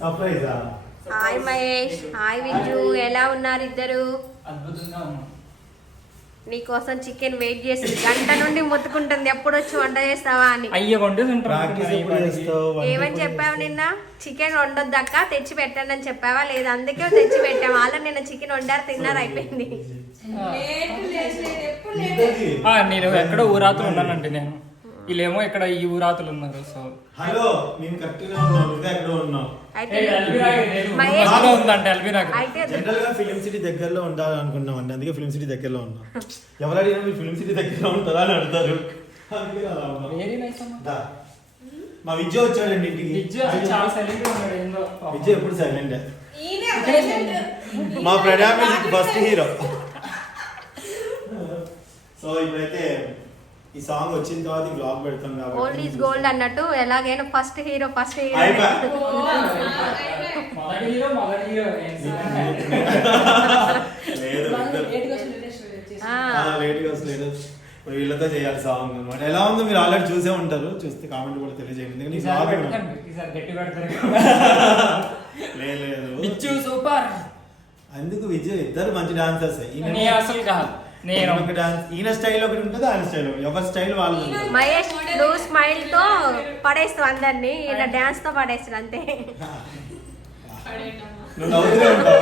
సర్ప్రైజా? Hi Mahesh, hi Viju, ఎలా ఉన్నారు ఇద్దరు? అద్భుతంగా ఉన్నాం. నీకోసం చికెన్ వెయిట్ చేసి గంట నుండి మొత్తుకుంటుంది ఎప్పుడు వచ్చి వంట చేస్తావా అని. అయ్యో వండేసి ప్రాక్టీస్ ఎప్పుడు చేస్తావు? ఏమని చెప్పావు నిన్న? చికెన్ వండొద్దక్క తెచ్చి పెట్టండి అని చెప్పావా? లేదు, అందుకే తెచ్చి పెట్టాము. వాళ్ళని నిన్న చికెన్ వండారు, తిన్నారు, అయిపోయింది. నేను ఎక్కడ ఊరాతులు ఉన్నానండి. నేను వీళ్ళేమో ఇక్కడ ఈ ఊరాతులు ఉన్నారు. సో హలో, నేను కరెక్ట్గా ఉన్నాను, నువ్వే ఎక్కడ ఉన్నావు? అయితే అయితే జనరల్ గా ఫిలిం సిటీ దగ్గరలో ఉండాలనుకున్నాం అండి, అందుకే ఫిలిం సిటీ దగ్గరలో ఉన్నాం. ఎవరు అడిగినా మీరు ఫిలిం సిటీ దగ్గరలో ఉంటారా అని అడుగుతారు. అందుకే అలా ఉన్నాం. దా. మా విజయ్ వచ్చాడండి ఇంటికి. విజయ్ ఎప్పుడు సైలెంట్. మా ప్రణా మ్యూజిక్ ఫస్ట్ హీరో. సో ఇప్పుడైతే ఈ సాంగ్ వచ్చిన తర్వాత ఈ బ్లాగ్ పెడతాం కాబట్టి గోల్డ్ ఈజ్ గోల్డ్ అన్నట్టు ఎలాగైనా ఫస్ట్ హీరో లేట్గా వస్తలేదు. ఇప్పుడు వీళ్ళతో చేయాలి సాంగ్ అనమాట. ఎలా ఉందో మీరు ఆల్రెడీ చూసే ఉంటారు, చూస్తే కామెంట్ కూడా తెలియజేయండి. లేదు సూపర్. అందుకు విజయ్ ఇద్దరు మంచి డాన్సర్స్. అసలు కాదు, నేను ఒక డాన్స్ ఈయన స్టైల్ ఒకటి ఉంటుంది, ఆయన స్టైల్ ఎవరి స్టైల్ వాళ్ళు. మహేష్ నువ్వు స్మైల్ తో పడేస్తావు అందరినీ, ఈయన డాన్స్ తో పడేస్తాడు అంతే. నువ్వు నవ్వుతూనే ఉంటావు,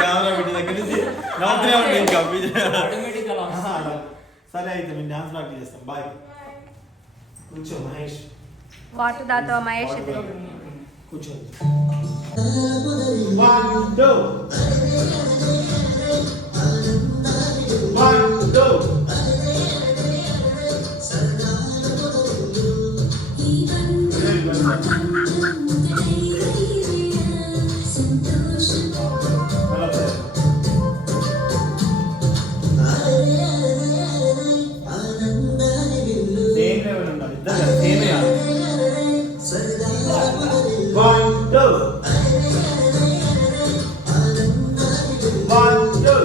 కెమెరా పెట్టి దగ్గర నుంచి నవ్వుతూనే ఉంటావు. ఇంకా సరే అయితే మేము డాన్స్ ప్రాక్టీస్ చేస్తాం. బాయ్. కూర్చో మహేష్. వాటర్ దాతో మహేష్ కూర్చో. 1 2 1 2 సేమ్ లెవెల్ ఉండాలి, ఇద్దరు సేమ్ చేయాలి. 1 2 1 2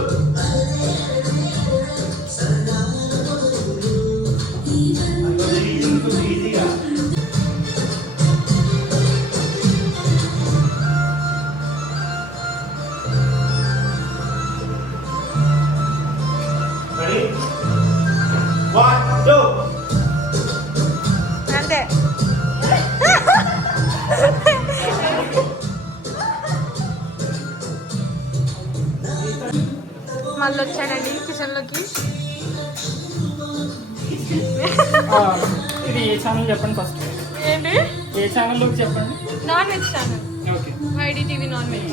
ఈజీగా. రెడీ? 1 2 అంతే. మళ్ళీ వచ్చాడండి కిచెన్ లోకి. ఇది ఏ ఛానల్ చెప్పండి ఫస్ట్. ఏంటి? ఏ ఛానల్ చెప్పండి. Non veg channel. Okay, YD TV non veg.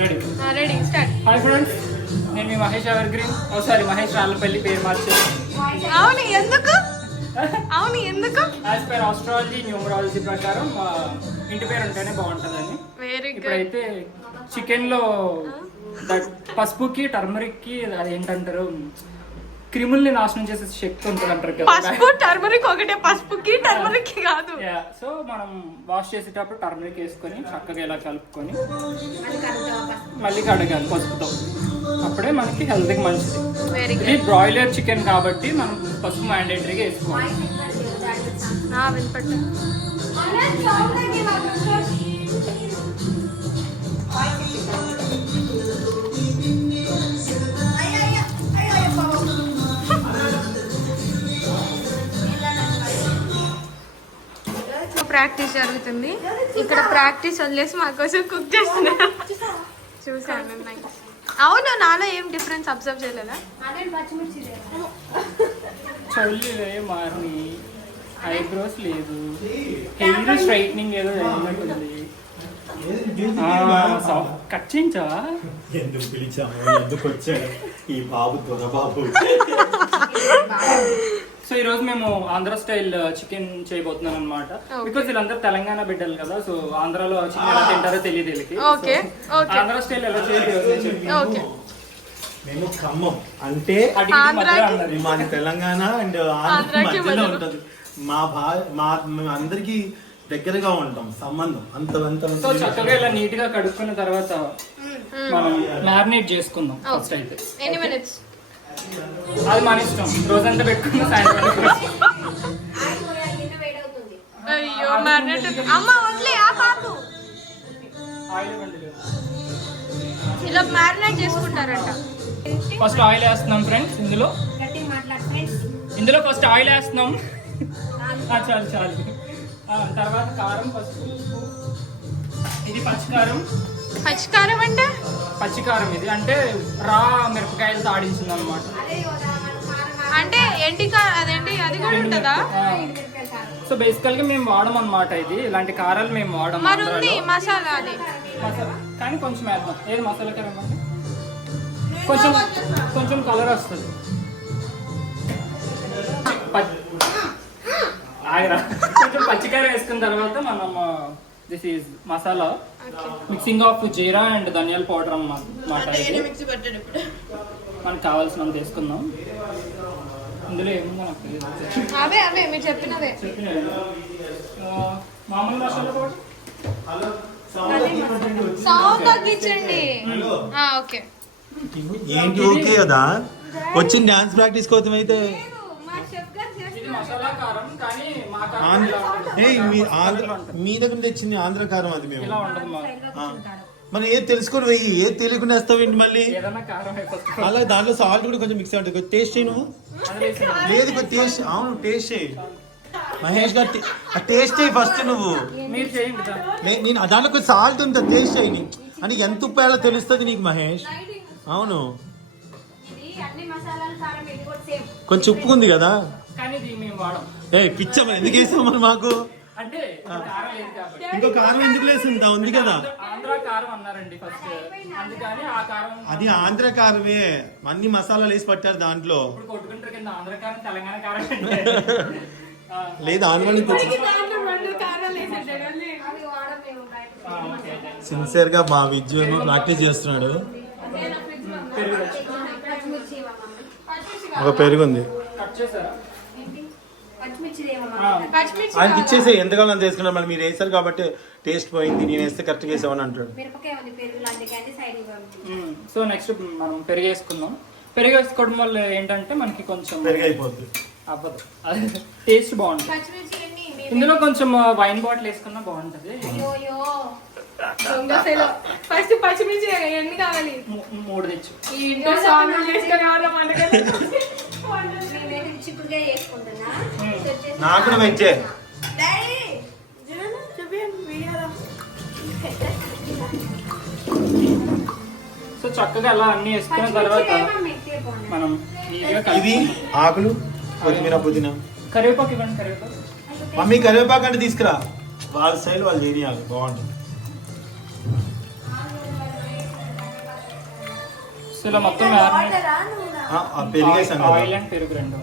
Ready. Ready, start. Hi friends, నేను మీ Mahesh ever green. Sorry, Mahesh Rallapalli పేరు మార్చాను. అవును ఎందుకు? అవును ఎందుకు? యాజ్ పర్ ఆస్ట్రాలజీ న్యూమరాలజీ ప్రకారం ఇంటి పేరు ఉంటేనే బాగుంటుందని. Very good. ఇప్పుడైతే చికెన్ లో పసుపుకి టర్మరిక్ కి అదేంటంటారు, క్రిముల్ని నాశనం చేసే శక్తి ఉంటుంది అంటారు కదా. పసుపు టర్మరిక్ ఒకటే, పసుపుకి టర్మరిక్ కాదు. సో మనం వాష్ చేసేటప్పుడు టర్మరిక్ వేసుకొని చక్కగా ఇలా కలుపుకొని మళ్ళీ కడగాలి పసుపుతో. అప్పుడే మనకి హెల్త్కి మంచిది. వెరీ ఇది బ్రాయిలర్ చికెన్ కాబట్టి మనం పసుపు మ్యాండేటరీగా వేసుకోవాలి. వినపట్టు. ప్రాక్టీస్ జరుగుతుంది ఇక్కడ. ప్రాక్టీస్ వదిలేసి మా కోసం కుక్ చేస్తున్నారు. చూసాను. అవును, నాలో ఏం డిఫరెన్స్ అబ్జర్వ్ చేయలేదా? చల్లి మారి ఐబ్రోస్ లేదు, హెయిర్ స్ట్రైట్నింగ్ ఏదో జరిగినట్టుంది. కట్ చేయించావా? ఎందుకు పిలిచాము, ఎందుకు వచ్చాడు ఈ బాబు, దొరబాబు. సో ఈ రోజు మేము ఆంధ్ర స్టైల్ చికెన్ చేయబోతున్నాం అనమాట. బికాస్ వీళ్ళందరూ తెలంగాణ బిడ్డలు కదా, సో ఆంధ్రాలో చికెన్ ఎలా తింటారో తెలియదు వీళ్ళకి. ఆంధ్ర స్టైల్ ఎలా చేయాలి. మేము ఖమ్మం అంటే మాది తెలంగాణ అండ్ ఆంధ్ర మధ్యలో ఉంటుంది. మేము అందరికి దగ్గరగా ఉంటాం, సంబంధం అంత. సో చక్కగా ఇలా నీట్ గా కడుక్కున్న తర్వాత మనం మ్యారినేట్ చేసుకుందాం. ఫస్ట్ అయితే అది మన ఇష్టం, రోజంతా పెట్టుకున్న సాయంత్రం. అయ్యో మ్యారినేట్ అమ్మ వదిలే ఆ బాబు. ఆయిల్ ఇవ్వండి. ఇలా మ్యారినేట్ చేసుకుంటారంట. ఫస్ట్ ఆయిల్ వేస్తున్నాం ఫ్రెండ్స్. ఇందులో ఫస్ట్ ఆయిల్ వేస్తున్నాం. చాలు చాలు. తర్వాత కారం, పసుపు, ఇది పచ్చికారం. పచ్చికారం అంటే పచ్చికారం ఇది అంటే రా మిరపకాయలతో ఆడించింది అనమాట. అంటే అదేంటి అది కూడా ఉంటుందా? సో బేసికల్ గా మేము వాడడం అనమాట ఇది. ఇలాంటి కారాలు మేము వాడడం. మరి ఉంది మసాలా అది మసాలా కానీ కొంచెం వేద్దాం. ఏది మసాలా కారం అంటే కొంచెం కొంచెం కలర్ వస్తుంది. కొంచెం పచ్చికారం వేసుకున్న తర్వాత మనం this is masala mixing of jeera and ధనియాల పౌడర్ అన్నమాట. మనకు కావాల్సినంత వేసుకుందాం. ఇందులో ఏముందో నాకు తెలియదు. అవే మీరు చెప్పినవే. మామూలు మసాలా పౌడర్ సౌండ్ తగ్గించండి. ఓకే ఏంటి ఓకే కదా వచ్చిన డాన్స్ ప్రాక్టీస్ కోసం అయితే ఇది మసాలా కారం కానీ మా కారం మీ దగ్గర తెచ్చింది ఆంధ్ర కారం అది మేము ఇలా ఉండదు. మనం ఏది తెలుసుకొని వెయ్యి ఏది తెలియకుండా వేస్తావేంటి మళ్ళీ ఏదైనా కారం అయిపోతుంది. అలా దాంట్లో సాల్ట్ కూడా కొంచెం మిక్స్ అవుతుంది. టేస్ట్ చేయను లేదు టేస్ట్. అవును టేస్ట్ చేయి మహేష్ గారు. టేస్ట్ చేయి ఫస్ట్ నువ్వు. మీరు చేయండి. నేను దాంట్లో కొంచెం సాల్ట్ ఉంటుంది టేస్ట్ చేయి. అని ఎంత ఉప్పు వేయాలో తెలుస్తుంది నీకు మహేష్. అవును కొంచెం ఉప్పు ఉంది కదా. కానీ ఇది మేము వాడం. పిచ్చ మరి ఎందుకు వేసాం మరి మాకు అంటే కారం లేదు కాబట్టి. ఇంకో కారం ఎందుకు వేసిందా ఉంది కదా. ఆంధ్ర కారం అన్నారండి ఫస్ట్, అందుకని ఆ కారం. అది ఆంధ్ర కారమే అన్ని మసాలాలు వేసి పట్టారు దాంట్లో. ఇప్పుడు కొట్టుకుంటారు కింద ఆంధ్ర కారం తెలంగాణ కారం లేదు ఆంధ్ర సిన్సియర్ గా మా విద్యుత్ ప్రాక్టీస్ చేస్తున్నాడు. ఒక పెరుగుంది ఆయనకి ఇచ్చేసి ఎంతకాలం అంత వేసుకున్నారు. మళ్ళీ మీరు వేసారు కాబట్టి టేస్ట్ పోయింది, నేను వేస్తే కరెక్ట్గా వేసామని అంటాడు. సో నెక్స్ట్ మనం పెరుగు వేసుకుందాం. పెరుగు వేసుకోవడం వల్ల ఏంటంటే మనకి కొంచెం పెరుగు అయిపోద్ది అవ్వదు, టేస్ట్ బాగుంటుంది. ఇందులో కొంచెం వైన్ బాటిల్ వేసుకున్నా బాగుంటది. ఫస్ట్ పచ్చిమిర్చి ఎన్ని కావాలి? 3 తెచ్చు. నాకు వెచ్చే సో చక్కగా అలా అన్ని వేసుకున్న తర్వాత మనం ఇవి ఆకులు కొత్తిమీర పుదీనా కరివేపాకు ఇవ్వండి. కరివేపాకు మమ్మీ కరివేపాకు అంటే తీసుకురా. వాళ్ళ స్టైల్ వాళ్ళు చేయాలి బాగుంటుంది. సో ఇలా మొత్తం పెరిగేసాను ఆయిల్ అండ్ పెరుగు రెండు.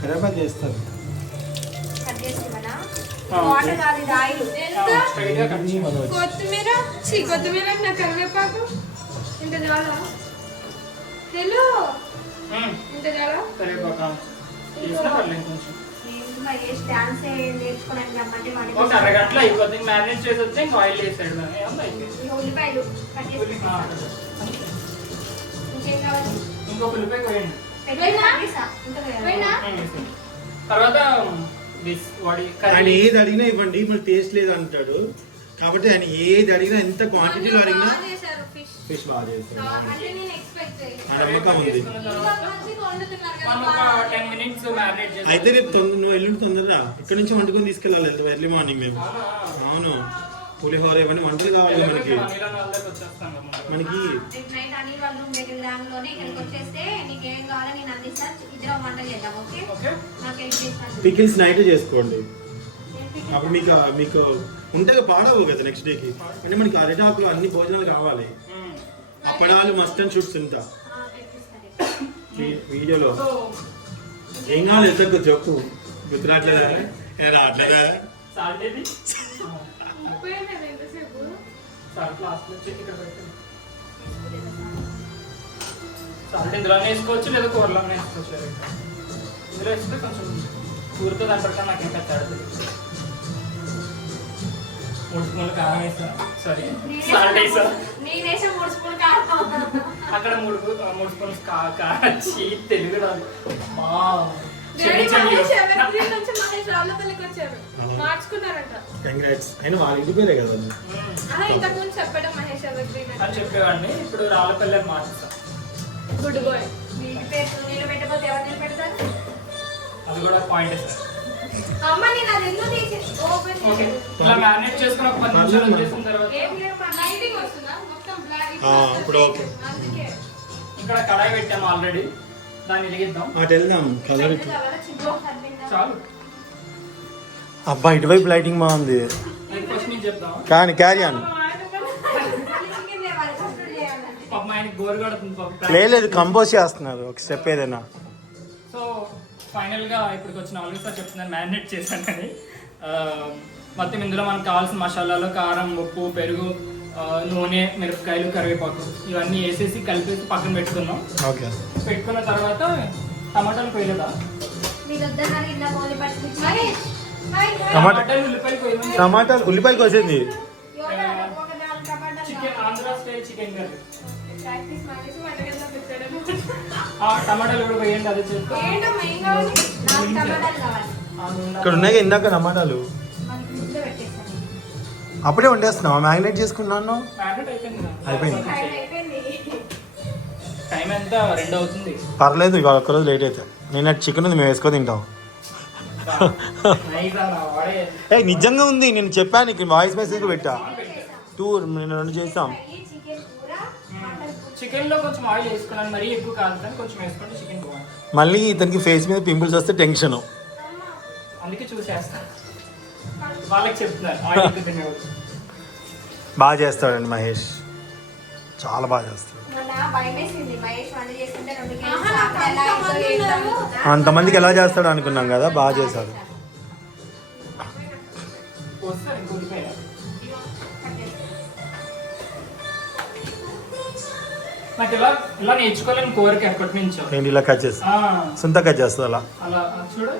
కరివేపాకు చేస్తారు. కొత్తిమీర కరివేపాకు ఇంత చాలా. హలో ఇంత చాలా కరివేపాకు కొంచెం అరగంటలో అయిపోతుంది. మ్యారినేట్ చేసి వస్తే ఇంకా ఆయిల్ వేసాడు. ఇంకొక ఉల్లిపాయ వేయండి. తర్వాత ఆయన ఏది అడిగినా ఇవ్వండి, ఇప్పుడు టేస్ట్ లేదు అంటాడు కాబట్టి ఆయన ఏది అడిగినా ఎంత క్వాంటిటీలో అడిగినా ఫిష్ బాగా చేస్తాడు. నమ్మకం ఉంది. అయితే రేపు నువ్వు ఎల్లుండి తొందరరా ఇక్కడ నుంచి వండుకొని తీసుకెళ్ళాలి ఎర్లీ మార్నింగ్ మేము. అవును పులిహోర ఇవన్నీ వంటలు కావాలి మనకి. పికిల్స్ నైట్ చేసుకోండి. అప్పుడు మీకు ఉంటే పాడవు కదా నెక్స్ట్ డేకి. అంటే మనకి అరిటాకులు అన్ని భోజనాలు కావాలి. అప్పడాలు మస్ట్ అండ్ షుడ్స్ ఉంటా వీడియోలో. ఏం కావాలి ఎంత చెప్పు. గుర్తురాట్లేదా? రావట్లేదా? సాల్ట్ ఇందులో వేసుకోవచ్చు లేదా కూరలో వేసుకోవచ్చు. ఇందులో వేస్తే కొంచెం కూరతో అంటారు. నాకు ఇంకా తేడా 3 స్పూన్లు కారం వేసా. సారీ సాల్ట్ వేసా. అక్కడ 3 స్పూన్స్ కాచి తెలుగు క్షమించండి. ఒరిజినల్ నుంచి మహేష్ రాళ్ళపల్లికి వచ్చారు. మార్చుకున్నారంట. కంగ్రాట్స్. అయినా వాళ్ళ ఇంటి పేరే కదా. ఇంతకు ముందు చెప్పడం మహేష్ ఎవరిగ్రీన్ అని చెప్పేవాడిని, ఇప్పుడు రాళ్ళపల్లి మార్చుతా. Good boy. మీ పేరు నీళ్ళు పెట్టకపోతే ఎవరు నీళ్ళు పెడతారు? అది కూడా పాయింట్ సార్. అమ్మ నేను అది ఎందుకు తీసి ఓపెన్ ఓకే, ఇలా మ్యారినేట్ చేసుకుని ఒక 10 నిమిషాలు వదిలేసిన తర్వాత ఏం లేదు లైటింగ్ వస్తుందా మొత్తం బ్లాక్. ఇప్పుడు ఓకే. అందుకే ఇక్కడ కడాయి పెట్టాము ఆల్రెడీ, దాన్ని వెలిగిద్దాం. అటు వెళ్దాం. కలర్ చాలు. అబ్బా ఇటువైపు లైటింగ్ బాగుంది. ఫస్ట్ నేను చెప్తాం. కానీ క్యారీ ఆన్. పాప ఆయనకి బోర్ కడుతుంది పాప. లేదు కంపోజ్ చేస్తున్నారు ఒక స్టెప్ ఏదైనా. సో ఫైనల్ గా ఇప్పటికి వచ్చిన ఆల్రెడీ సార్ చెప్తున్నాను మ్యారినేట్ చేశాను కానీ మొత్తం ఇందులో మనకు కావాల్సిన మసాలాలు కారం, ఉప్పు, పెరుగు, నూనె, మిరపకాయలు, కరివేపాకు ఇవన్నీ వేసేసి కలిపేసి పక్కన పెట్టుకున్నాం. ఓకే. పెట్టుకున్న తర్వాత టమాటాలు కొయ్యలేదా? టమాటాలు ఉల్లిపాయలు కొయ్యమని టమాటాలు ఉల్లిపాయలు కోసింది. Chicken Andhra style chicken curry. టమాటాలు కూడా వేయండి, అదే చెప్తా. ఇక్కడ ఉన్నాయి ఇందాక టమాటాలు. అప్పుడే వండేస్తున్నావా? మ్యారినేట్ చేసుకున్నాను. మ్యారినేట్ అయిపోయింది కదా? అయిపోయింది. టైం ఎంత 2 అవుతుంది. పర్లేదు, ఇవాళ ఒక్కరోజు లేట్ అయితే. నేను చికెన్ ఉంది, మేము వేసుకో తింటాం. ఏ నిజంగా ఉంది, నేను చెప్పాను నీకు వాయిస్ మెసేజ్ పెట్టా. నేను 2 చేసాం. చికెన్ లో కొంచెం ఆయిల్ వేసుకున్నాను, మరీ ఎక్కువ కాదు కానీ కొంచెం వేసుకుంటే చికెన్ బాగుంటుంది. మళ్ళీ ఇతనికి ఫేస్ మీద పింపుల్స్ వస్తే టెన్షన్. అందుకే చూసేస్తాను, వాళ్ళకి చెప్తున్నారు ఆయిల్ ఎక్కువ తినేవాళ్ళు. బాగా చేస్తాడండి మహేష్, చాలా బాగా చేస్తాడు. అంతమందికి ఎలా చేస్తాడు అనుకున్నాం కదా, బాగా చేశాడు. వస్తారు ఇంకో ఉల్లిపాయలు. నాకు ఇలా నేర్చుకోవాలని కోరిక ఎప్పటి నుంచో. నేను ఇలా కట్ చేస్తాను, సొంత కట్ చేస్తా అలా. అలా చూడు,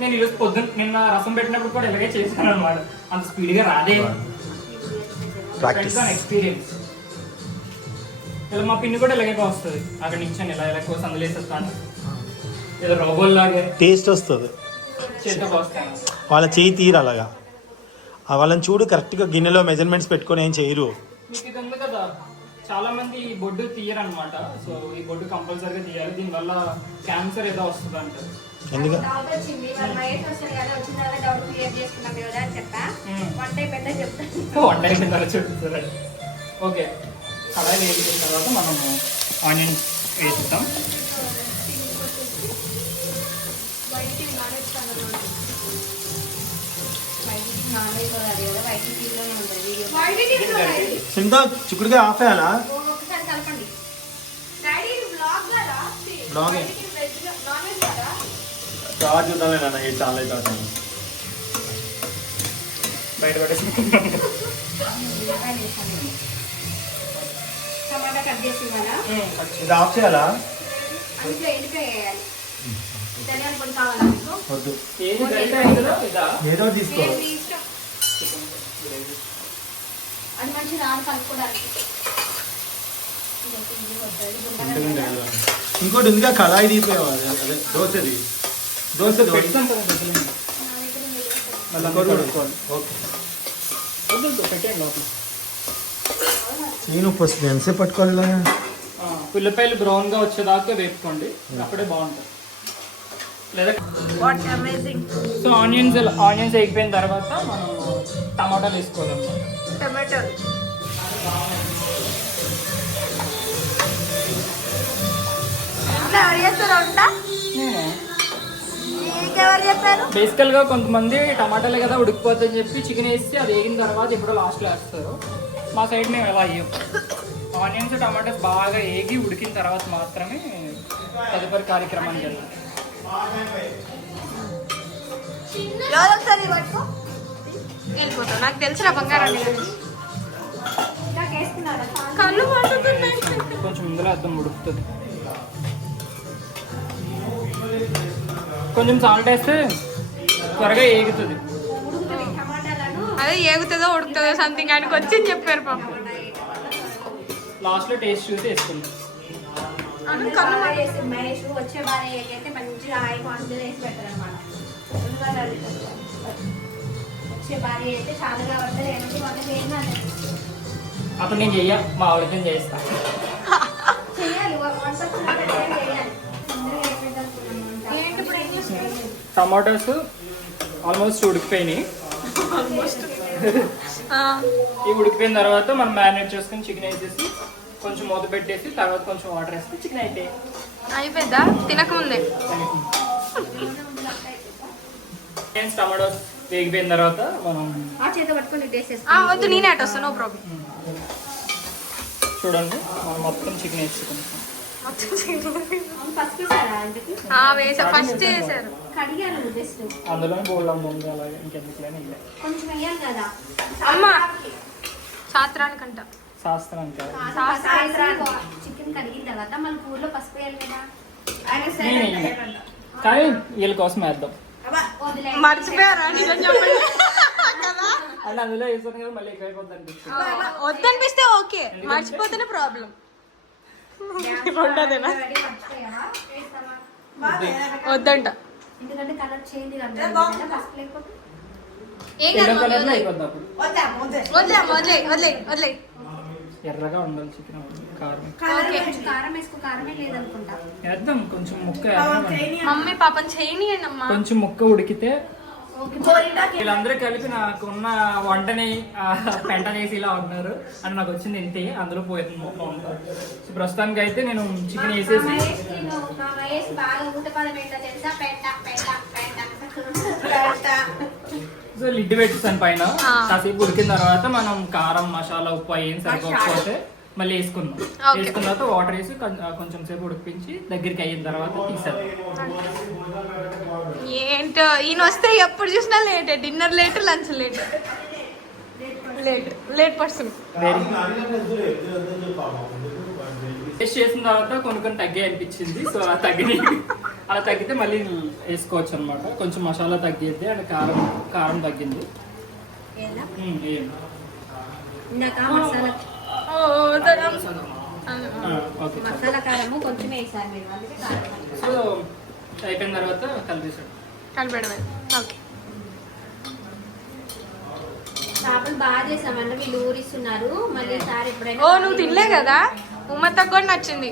నేను ఈరోజు పొద్దున్న నిన్న రసం పెట్టినప్పుడు కూడా ఇలాగే చేశాను అనమాట. అంత స్పీడ్గా రాదే, ప్రాక్టీస్ ఎక్స్పీరియన్స్. ఇలా మా పిన్ని కూడా ఇలాగే వస్తుంది. అక్కడ నుంచి ఇలా కోసం అందులో వేసేస్తాను, ఏదో రోబోల్ లాగే టేస్ట్ వస్తుంది. చేతితో పోస్తాను. వాళ్ళ చేయి తీరు అలాగా. వాళ్ళని చూడు, కరెక్ట్గా గిన్నెలో మెజర్మెంట్స్ పెట్టుకొని ఏం చేయరు. మీకు ఇది ఉంది కదా, చాలా మంది ఈ బొడ్డు తీయరు అనమాట. సో ఈ బొడ్డు కంపల్సరీగా తీయాలి, దీనివల్ల క్యాన్సర్ ఏదో వస్తుంది అంటారు. ఎందుకు? వంట అయిన తర్వాత చెప్తారు. ఓకే, కడాయి వేసిన తర్వాత మనము ఆనియన్స్ వేస్తాం. సింత చిక్కుడుగా ఆఫ్ అయ్యాలా? బ్లాగ్ చూద్దామే నాన్న, ఏ చాలా అయితే బయట పడేసి ఇది ఆఫ్ చేయాలా? వద్దు, ఏది బయట అయిందో ఇదా? ఏదో తీసుకో. అది మంచి నాన్న కలుపుకోవడానికి. ఇంకోటి ఇంకా కళాయి తీసేవాడు, అదే దోశది. పెడతాం కదా దగ్గర. ఓకే, పెట్టండి లోపల. నేను ఫస్ట్ ఎంతసేపు పట్టుకోవాలి ఇలాగా? ఉల్లిపాయలు బ్రౌన్ గా వచ్చేదాకా వేపుకోండి, అప్పుడే బాగుంటుంది. లేదా సో ఆనియన్స్ అయిపోయిన తర్వాత మనం టమాటాలు వేసుకోవాలన్నమాట. టమాటో బేసికల్ గా కొంతమంది టమాటాలే కదా ఉడికిపోతుందని చెప్పి చికెన్ వేసి అది వేగిన తర్వాత ఎప్పుడో లాస్ట్ లో వేస్తారు. మా సైడ్ మేము ఎలా అయ్యాం, ఆనియన్స్ టమాటాస్ బాగా వేగి ఉడికిన తర్వాత మాత్రమే తదుపరి కార్యక్రమానికి వెళ్తాం. వెళ్ళిపోతాం. నాకు తెలిసిన బంగారం కళ్ళు మండుతున్నాయి. కొంచెం ఇందులో అర్థం ఉడుకుతుంది. కొంచెం సాల్ట్ వేస్తే త్వరగా ఏగుతుంది. అదే ఏగుతుందో ఉడుకుతుందో సంథింగ్ ఆయనకు వచ్చి చెప్పారు పాపం. లాస్ట్ లో టేస్ట్ చూసి వేసుకుంటాం. మహేష్ వచ్చే బాగా మంచిగా ఆయి కాన్ఫిడెన్స్ వేసి పెడతారు అనమాట. వచ్చే భార్య అయితే చాలా కాబట్టి లేకపోతే వంట చేయాలి. అప్పుడు నేను చెయ్య మా ఆవిడతో చేస్తా. చేయాలి వంట చేయాలి. అందరూ అయిపోయిందనుకున్నాను. ఏంటి ఇప్పుడు ఏం చేస్తారు? టమాటోస్ ఆల్మోస్ట్ ఉడికిపోయినాయి. ఈ ఉడికిపోయిన తర్వాత మనం మ్యారినేట్ చేసుకుని చికెన్ వేసేసి కొంచెం మూత పెట్టేసి తర్వాత కొంచెం వాటర్ వేస్తే చికెన్ అయితే అయిపోయిందా తినకముందే? టమాటోస్ వేగిపోయిన తర్వాత మనం ఆ చేత పట్టుకొని టేస్ట్ వద్దు నేనే అటు వస్తాను, నో ప్రాబ్లం. చూడండి మనం మొత్తం చికెన్ వేసుకుంటాం. ఫస్ట్ వేసారా ఇంటికి? వేసా, ఫస్ట్ వేసారు. కడిగాను జస్ట్ అందులోనే బోల్డ్ ఉంది, అలాగే ఇంకెందుకులేని ఇలా కొంచెం వేయాలి కదా. అమ్మ సాత్రానికంట శాస్త్రం కాదు. చికెన్ కడిగిన తర్వాత మళ్ళీ కూరలో పసుపు వేయాలి కదా. కానీ వీళ్ళ కోసం వేద్దాం. మర్చిపోయారా? నిజం చెప్పండి. అంటే అందులో వేసాను కదా మళ్ళీ ఎక్కువ అయిపోద్ది అనిపిస్తుంది. వద్దనిపిస్తే ఓకే, మర్చిపోతేనే ప్రాబ్లం. వద్దంట ఎందుకంటే కలర్ చేంజ్ పసుపు లేకపోతే ఎల్లో కలర్ లో అయిపోద్ది అప్పుడు. వదిలే. ఎర్రగా ఉండాలి చికెన్ అప్పుడు. కారం కొంచెం కారం వేసుకో. కారమే లేదనుకుంటా. వేద్దాం కొంచెం ముక్క వేద్దాం. మమ్మీ పాపం చేయనియండి అమ్మా. కొంచెం ముక్క ఉడికితే వీళ్ళందరూ కలిపి నాకున్న వంటని పెంట చేసి ఇలా ఉన్నారు అని నాకు వచ్చింది ఇంతే. అందులో పోయింది మొక్క అంతా. సో ప్రస్తుతానికి అయితే నేను చికెన్ వేసేసి మా వయసు బాగా ఊట పదం ఏంటో తెలుసా? సో లిడ్ పెట్టేసాను పైన. కాసేపు ఉడికిన తర్వాత మనం కారం మసాలా ఉప్పు ఏం సరిపోకపోతే మళ్ళీ వేసుకుందాం. వేసుకున్న తర్వాత వాటర్ వేసి కొంచెం సేపు ఉడికించి దగ్గరికి అయిన తర్వాత తీసాను. ఏంటో ఈయన వస్తే ఎప్పుడు చూసినా late, dinner late, lunch late person. Taste చేసిన తర్వాత కొన్ని తగ్గాయి అనిపించింది. సో అలా తగ్గితే మళ్ళీ వేసుకోవచ్చు అనమాట. కొంచెం మసాలా తగ్గిద్ది అండ్ కారం తగ్గింది. మసాలా కారము కొంచెం వేసారు మీరు, అందుకే కారం. సో అయిపోయిన తర్వాత కలిపేయడమే. ఓకే, చేపలు బాగా చేసామంటే వీళ్ళు ఊరిస్తున్నారు. మళ్ళీ ఈసారి ఎప్పుడైనా నువ్వు తినలే కదా? ఉమ్మత్తకు కూడా నచ్చింది.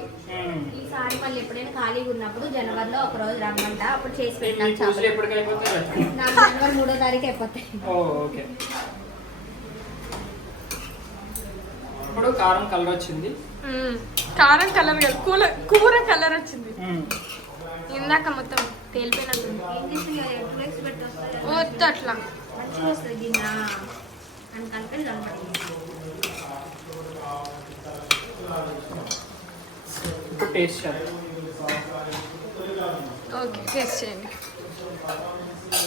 ఈసారి మళ్ళీ ఎప్పుడైనా ఖాళీగా ఉన్నప్పుడు జనవరిలో ఒక రోజు రమ్మంట, అప్పుడు చేసి పెట్టాను చేపలు. నాకు జనవరి 3వ తారీఖు అయిపోతాయి. ఇప్పుడు కారం కలర్ వచ్చింది. కారం కలర్ కాదు, కూర కలర్ వచ్చింది. ఇందాక మొత్తం తేలిపోయినట్టు వద్దు అట్లా మంచిగా వస్తుంది గిన్నె అని కలిపి కనపడింది. ఇప్పుడు టేస్ట్ చేద్దాం. ఓకే, టేస్ట్ చేయండి.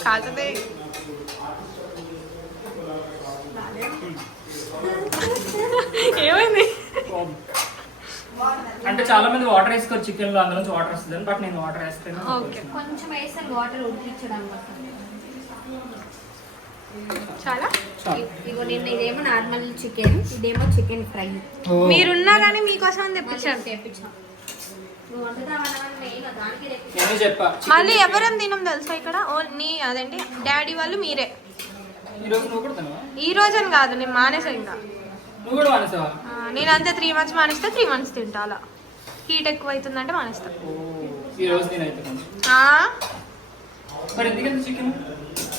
కాకపోతే ఏమైంది అంటే చాలా మంది వాటర్ వేసుకోరు చికెన్ లో, అందులో వాటర్ వస్తుంది. బట్ నేను వాటర్ వేస్తాను. కొంచెం వేసాను వాటర్ ఉడికించడం. చాలా ఇగో నిన్న ఇదేమో నార్మల్ చికెన్, ఇదేమో చికెన్ ఫ్రై. మీరున్నా కానీ మీకోసం తెప్పించాను. నువ్వు వండుతావని మెయిన్ దానికి నేనే చెప్పా. మళ్ళీ ఎవరేం తినం తెలుసా ఇక్కడ? అదేంటి డాడీ వాళ్ళు మీరే. ఈరోజు నువ్వు కూడా తినవా? ఈ రోజని కాదు, నేను మానేసా. ఇంకా నువ్వు కూడా మానేసావా? నేను అంతే 3 months మానేస్తే 3 months తింటా. అలా హీట్ ఎక్కువ అవుతుందంటే మానేస్తా. ఈ రోజు నేనైతే కొంచెం. మరి ఎందుకంటే చికెన్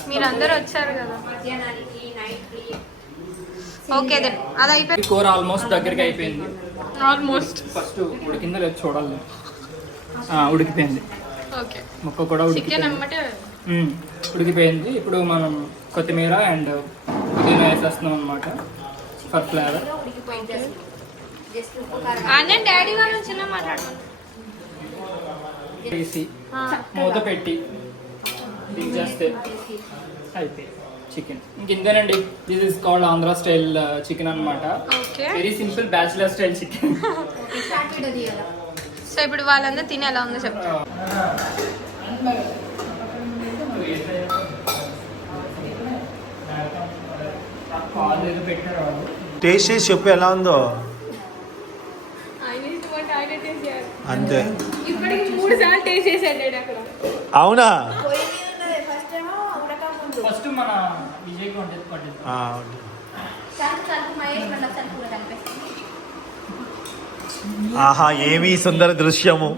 మీరందరూ వచ్చారు కదా. మధ్యాహ్నానికి నైట్కి. ఓకే దెన్ అది అయిపోయింది. కూర ఆల్మోస్ట్ దగ్గరికి అయిపోయింది. ఆల్మోస్ట్ ఫస్ట్ ఉడికిందో లేదు చూడాలి. ఉడికిపోయింది. ఓకే, ముక్క కూడా చికెన్ అమ్మటే ఉడికిపోయింది. ఇప్పుడు మనం కొత్తిమీర అండ్ పుదీనా వేసేస్తున్నాం అనమాట ఫర్ ఫ్లేవర్. ఉడికిపోయింది. జస్ట్ ఉప్పు కారం అన్న డాడీ వాళ్ళు చిన్న మాట్లాడమని వేసి మూత పెట్టి దించేస్తే అయిపోయింది చికెన్. ఇంకేనండి, this is called Andhra style chicken అనమాట. Very simple bachelor style chicken. So ఇప్పుడు వాళ్ళందరూ తిని ఎలా ఉందో చెప్తారు. టేస్ట్ చేసి చెప్పు ఎలా ఉందో. అంతే. ఇప్పటికి 3 సార్లు టేస్ట్ చేశాడు అక్కడ. అవునా? ఫస్ట్ ఏమో ఉడక కేక్ వండి పట్టిస్తాం. కలుపు మహేష్ మళ్ళీ ఒకసారి కూర కలిపేస్తాను. ఆహా ఏమీ సుందర దృశ్యము.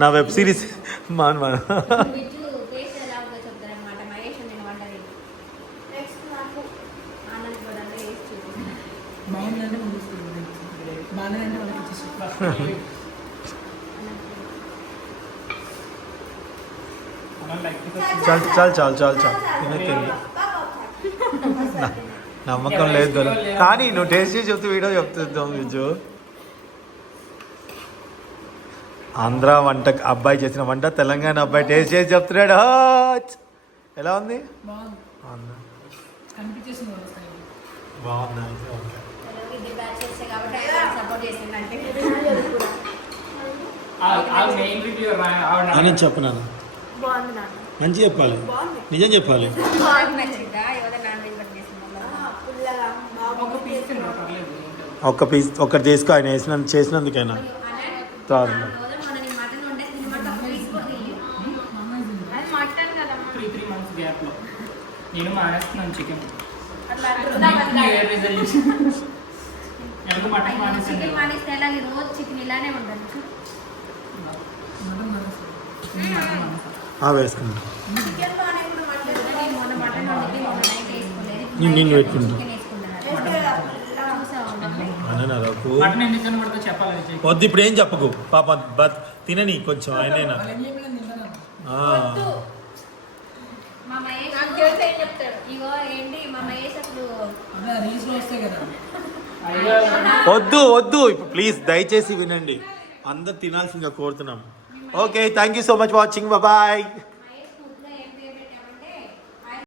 నా వెబ్ సిరీస్ మాన్ విజ్జు టేస్ట్ ఎలా ఉందో చెప్తారనమాట. మహేష్ నేను వండలేదు. నెక్స్ట్ నాకు ఆనంద్ కూడా వేసి చూపిస్తాను. బాగుందంటే బాగుందంటే వాళ్ళకి ఇచ్చేసి చాలు చాలు చాలు చాలు చాలు తినక్కింది. నమ్మకం లేదు కదా, కానీ నువ్వు టేస్ట్ చేసి చెప్తే వీడియో చెప్తుందాం విజు. ఆంధ్ర వంట అబ్బాయి చేసిన వంట తెలంగాణ అబ్బాయి టేస్ట్ చేసి చెప్తున్నాడు. ఎలా ఉంది? బాగుంది కనిపించేసింది వాళ్ళ style. బాగుంది. ఓకే ఇది బ్యాచ్ చేస్తే కాబట్టి సపోర్ట్ చేసిందంటే మెయిన్ రివ్యూ నేను చెప్పనాను, బాగుంది నాన్న. మంచి చెప్పాలి, నిజం చెప్పాలి. బాగుంది నచ్చిందా? ఏదో నాన్ వెజ్ పట్టి చేసిందా? ఒక పీస్ తిన్నా పర్లేదు. ఒక్క పీస్ ఒక్కటి తీసుకో, ఆయన చేసినందుకైనా చాలు. మటన్ వండే తినమంటే ఒక పీస్ కూడా తీయు. అది మటన్ కదమ్మా. 3 months గ్యాప్ లో నేను మానేస్తున్నాను చికెన్. అట్లా న్యూ ఇయర్ రిజల్యూషన్ ఎందుకు మటన్ మానేసాను. చికెన్ మానేస్తే ఎలా? ఈ రోజు చికెన్ ఇలానే ఉండదు. వేసుకుంటా. చికెన్ బాగానే కూడా మటన్ మొన్న మటన్ వండితే మొన్న నైట్ వేసుకోలేదు. నిన్ను పెట్టుకుంటా. చికెన్ వేసుకున్నాను. చూసావా మమ్మీ? అనకు మటన్ ఎందుకు తినబడితే చెప్పాలి. వద్దు, ఇప్పుడు ఏం చెప్పకు పాప, తినని కొంచెం ఆయనైనా. వాళ్ళు ఏం చెప్పినా తింటాను. మా మహేష్ నాకు తెలిసి ఏం చెప్తాడు. ఇగో ఏంటి మా మహేష్ అసలు అదే రీల్స్లో వస్తాయి కదా. వద్దు వద్దు, ఇప్పుడు ప్లీజ్ దయచేసి వినండి, అందరు తినాల్సిందిగా కోరుతున్నాం. Okay, thank you so much watching, bye.